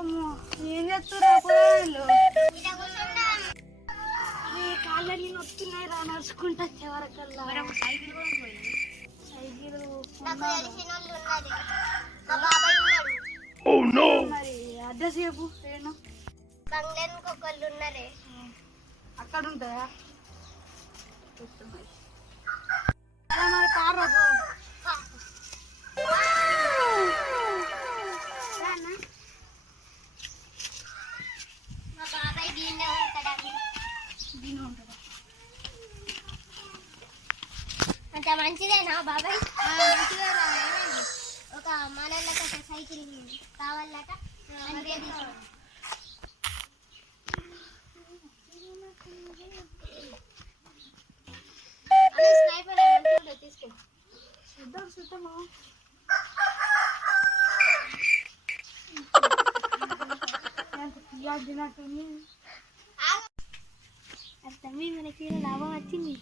ఏం చేస్తున్నా పొలాలు నీ కాళ్ళని నొస్తున్నాయి రా నడుచుకుంటా చివరకల్లా మరి అడ్రస్ చెప్పు నేను అక్కడ ఉంటాయా మరి కారు అంత మంచిదేనా బాబాయ్? మంచిదేనా? ఒక మనలకు ఒక సైకిల్ కావాలట. స్నైపర్ తీసుకో చూద్దామా తమ్మి మనకి లాభం వచ్చింది.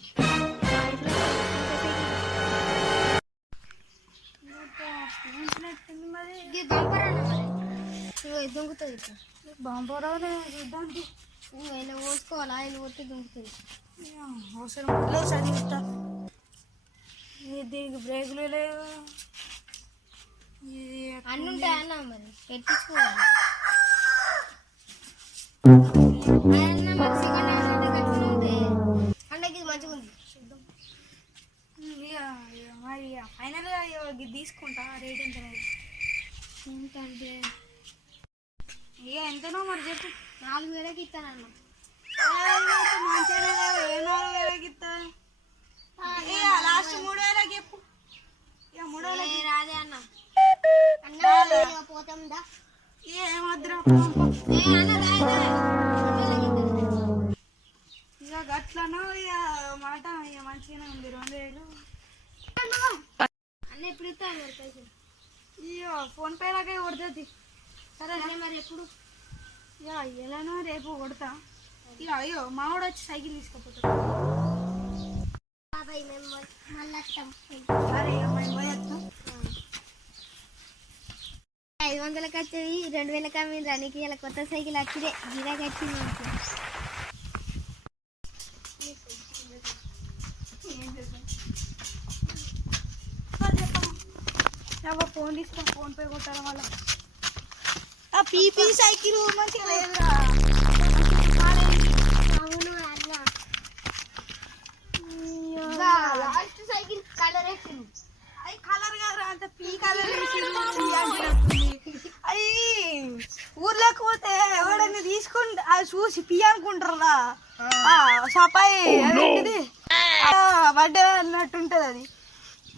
దొంగతుంది బాంబరావు చూద్దానికి ఆయన పోసుకోవాలి. ఆయన పోతే దొంగతుంది. అవసరం చదివిస్తా దీనికి బ్రేకులు లేవు అన్నీ ఉంటాయి అన్న. మరి పెట్టించుకోవాలి. అండకి మంచిగా ఉంది. మరి ఫైనల్గా తీసుకుంటా. రేట్ ఎంత ఏంటంటే ఇక ఎంతనో మరి చెప్పు. 4,000కి ఇస్తానన్న. మంచిగా ఏ 4,000కి ఇస్తా? లాస్ట్ 3,000కి చెప్పు. ఇక 3,000 రాదే అన్న. పోతాందా? ఏమద్దురా ఇక గట్లనో ఇక మాట ఇక మంచిగానే ఉంది. 2,000 అన్న ఎప్పుడు ఇస్తాను మరి పైసలు? ఇక ఫోన్ పే లాగే కొడుతుంది. సరే మరి ఎప్పుడు? ఇక ఎలానో రేపు కొడతా. ఇక అయ్యో మావాడు వచ్చి సైకిల్ తీసుకుపోతాడు. బాబాయ్ మేము మళ్ళీ వస్తాం. సరే ఇక మేము పోయేస్తాం. 500కి వచ్చేది 2,000కి అమ్మింది. నీకు ఇలా కొత్త సైకిల్ వచ్చిందే గిరాకి వచ్చింది. ఫోన్ తీసుకో. ఫోన్ పే కొట్టాలి మళ్ళీ. పీపీ సైకిల్ మంచిగా లేదురా. అవును అన్న. లాస్ట్ సైకిల్ కలర్ వేసింది. అది కలర్ కాదురా, అంత పీ కలర్ వేసింది. అది ఊర్లోకి పోతే ఎవడన్నా తీసుకుంటే అది చూసి పీ అనుకుంటారా. సపాయి అదేంటిది బర్త్డే అన్నట్టుంటది అది.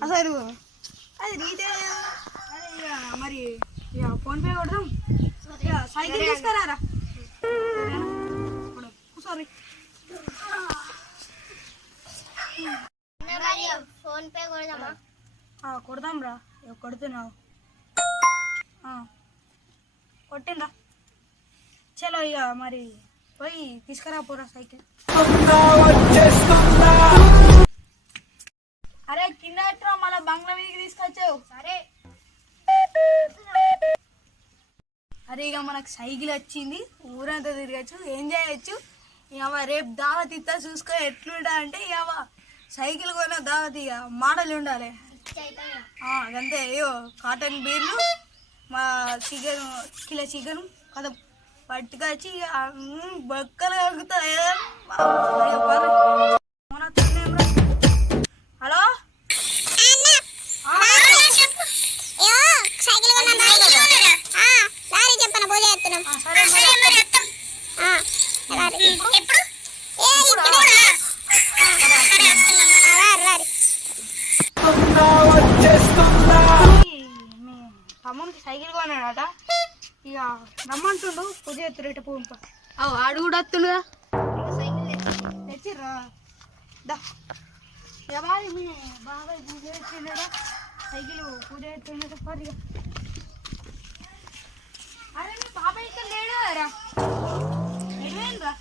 అసలు అది రీటైల్. అదే ఇక మరి ఇక ఫోన్ పే కొడదాం. ఇక సైకిల్ తీసుకురారా. సారీ ఫోన్ పే కొడదామా? కొడదాం రా. కొడుతున్నావు కొట్టిందా? చలో ఇక మరి పోయి తీసుకురా పోరా సైకిల్. అరే కింద ఎట్రా మళ్ళీ బంగ్లా మీదకి తీసుకొచ్చావు. సరే అరే ఇక మనకు సైకిల్ వచ్చింది. ఊరంతా తిరగచ్చు, ఎంజాయ్ చేయొచ్చు. ఇక రేపు దావత్ ఇస్తా చూసుకో ఎట్లుంటా అంటే. ఇక సైకిల్ కొన్న దావత్ ఇక మోడల్ ఉండాలి. అదంతే. అయ్యో కాటన్ బీర్లు, మా చికెన్ కిలో చికెన్ కదా పట్టుకొచ్చి బొక్కలు కలుగుతాయి. హలో తమ్మునికి సైకిల్ కొన్నాడట. ఇక రమ్మంటుండు. పూజ ఎత్తురేట పూంప ఆడు కూడా వస్తుండుగా. తెచ్చిర్రా ఎవరి మీ బాబాయ్ పూజ ఎత్తుండడా సైకిల్ పూజ ఎత్తుండట. పర్రిగా అరే మీ బాబాయ్ ఇక్కడ లేడు రా. ఏమైందిరా?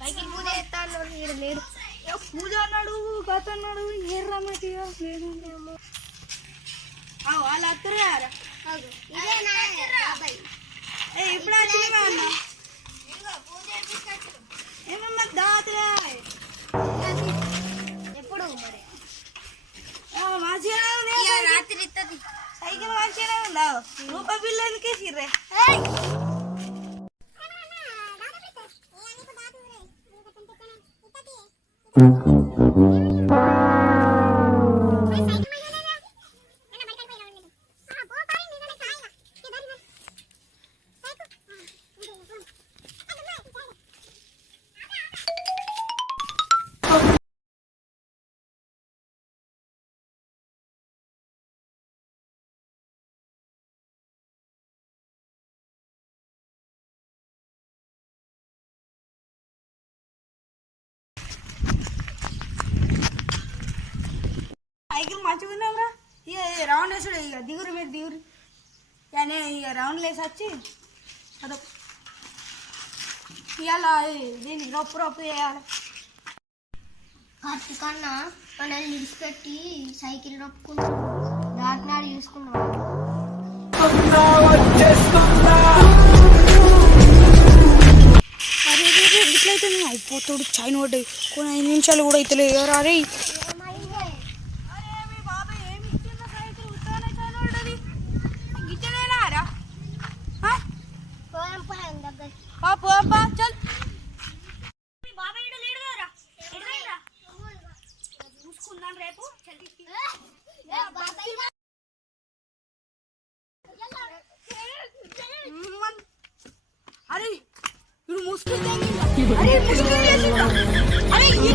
సైకిల్ పూజ ఎత్తాను లేడు. పూజ అన్నాడు, కథ అన్నాడు. ఏర్రా మంచిగా లేదు. వాళ్ళు అత్తరు కదా ఇదే నా బాబాయ్. ఇప్పుడు వచ్చినవే అన్న ఏమన్నా దాతులే ఎప్పుడు మరి మంచిగానే ఉంది రాత్రి ఇస్తుంది. సైకిల్ మంచిగానే ఉందా రూపాయి బిల్లు ఎందుకు వేసిర్రే సైకిల్ మంచిగా ఉన్నావురా ఇక రౌండ్ వేసాడు ఇక దిగురు మీరు దిగురు ఇక నేను ఇక రౌండ్లు వేసి వచ్చి అదో ఇవాళ దీన్ని రొప్పు రొప్పు చేయాలి కార్తీకన్నా మనల్ని విడిచిపెట్టి సైకిల్ నొప్పుకుంటూ దాటినాడు చూసుకున్నాడు. అరే ఎట్లయితే అయిపోతాడు చైన్ పడ్డాయి కొన్ని 5 నిమిషాలు కూడా అయితే ఎవరు అరే రేపు అరే ఇప్పుడు ముసుగు అరే ముసుగు అరే ఈ